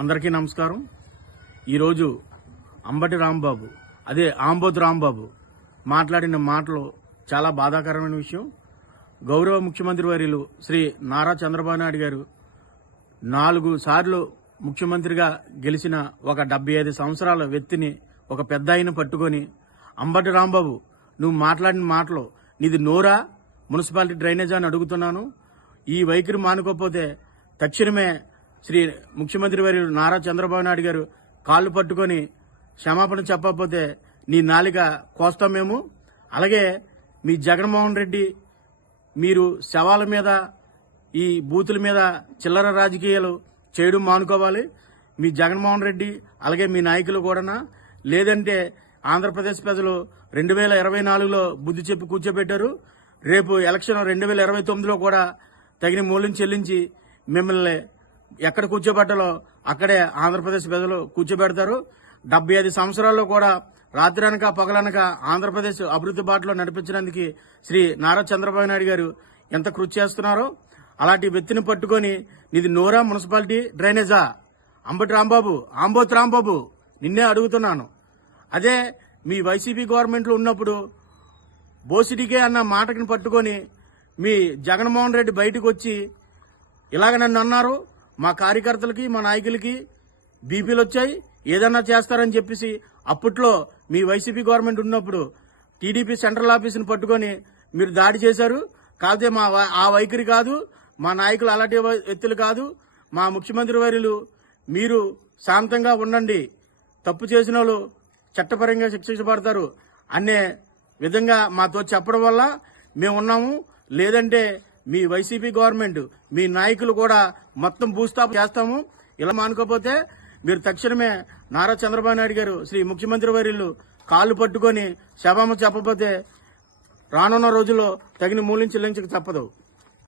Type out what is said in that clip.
అందరికీ నమస్కారం. ఈరోజు అంబటి రాంబాబు అదే ఆంబోతు రాంబాబు మాట్లాడిన మాటలు చాలా బాధాకరమైన విషయం. గౌరవ ముఖ్యమంత్రి వర్యులు శ్రీ నారా చంద్రబాబు నాయుడు గారు 4 సార్లు ముఖ్యమంత్రిగా గెలిచిన ఒక 75 సంవత్సరాల వ్యక్తిని ఒక పెద్ద ఆయన పట్టుకొని అంబటి రాంబాబు నువ్వు మాట్లాడిన మాటలు నీది నోరా మున్సిపాలిటీ డ్రైనేజ్ అని అడుగుతున్నాను. ఈ వైఖరి మానుకోకపోతే తక్షణమే శ్రీ ముఖ్యమంత్రి వర్యులు నారా చంద్రబాబు నాయుడు గారు కాళ్ళు పట్టుకొని క్షమాపణ చెప్పకపోతే నీ నాలిక కోస్తాం మేము. అలాగే మీ జగన్మోహన్ రెడ్డి మీరు శవాల మీద ఈ బూతుల మీద చిల్లర రాజకీయాలు చేయడం మానుకోవాలి. మీ జగన్మోహన్ రెడ్డి అలాగే మీ నాయకులు కూడా. లేదంటే ఆంధ్రప్రదేశ్ ప్రజలు 2024లో బుద్ధి చెప్పి కూర్చోబెట్టారు. రేపు ఎలక్షన్ 2029లో కూడా తగిన మూల్యం చెల్లించి మిమ్మల్ని ఎక్కడ కూర్చోబెట్టాలో అక్కడే ఆంధ్రప్రదేశ్ ప్రజలు కూర్చోబెడతారు. 75 సంవత్సరాల్లో కూడా రాత్రనక పగలనక ఆంధ్రప్రదేశ్ అభివృద్ధి బాటలో నడిపించడానికి శ్రీ నారా చంద్రబాబు నాయుడు గారు ఎంత కృషి చేస్తున్నారో అలాంటి వ్యక్తిని పట్టుకొని నీది నోరా మున్సిపాలిటీ డ్రైనేజా అంబటి రాంబాబు ఆంబోతు రాంబాబు నిన్నే అడుగుతున్నాను. అదే మీ వైసీపీ గవర్నమెంట్లో ఉన్నప్పుడు బోసిడికే అన్న మాటని పట్టుకొని మీ జగన్మోహన్ రెడ్డి బయటకు వచ్చి ఇలాగ నన్ను అన్నారు, మా కార్యకర్తలకి మా నాయకులకి బీపీలు వచ్చాయి, ఏదన్నా చేస్తారని చెప్పేసి అప్పట్లో మీ వైసీపీ గవర్నమెంట్ ఉన్నప్పుడు టీడీపీ సెంట్రల్ ఆఫీసును పట్టుకొని మీరు దాడి చేశారు. కాకపోతే ఆ వైఖరి కాదు, మా నాయకులు అలాంటి వ్యక్తులు కాదు. మా ముఖ్యమంత్రి వర్యులు మీరు శాంతంగా ఉండండి, తప్పు చేసిన వాళ్ళు చట్టపరంగా శిక్షించబడతారు అనే విధంగా మాతో చెప్పడం వల్ల మేము ఉన్నాము. లేదంటే మీ వైసీపీ గవర్నమెంట్ మీ నాయకులు కూడా మొత్తం భూస్థాపన చేస్తాము. ఇలా మానుకోపోతే మీరు తక్షణమే నారా చంద్రబాబు నాయుడు గారు శ్రీ ముఖ్యమంత్రి వర్యులు కాళ్ళు పట్టుకొని శభామ చెప్పకపోతే రానున్న రోజుల్లో తగిన మూల్యం చెల్లించక తప్పదు.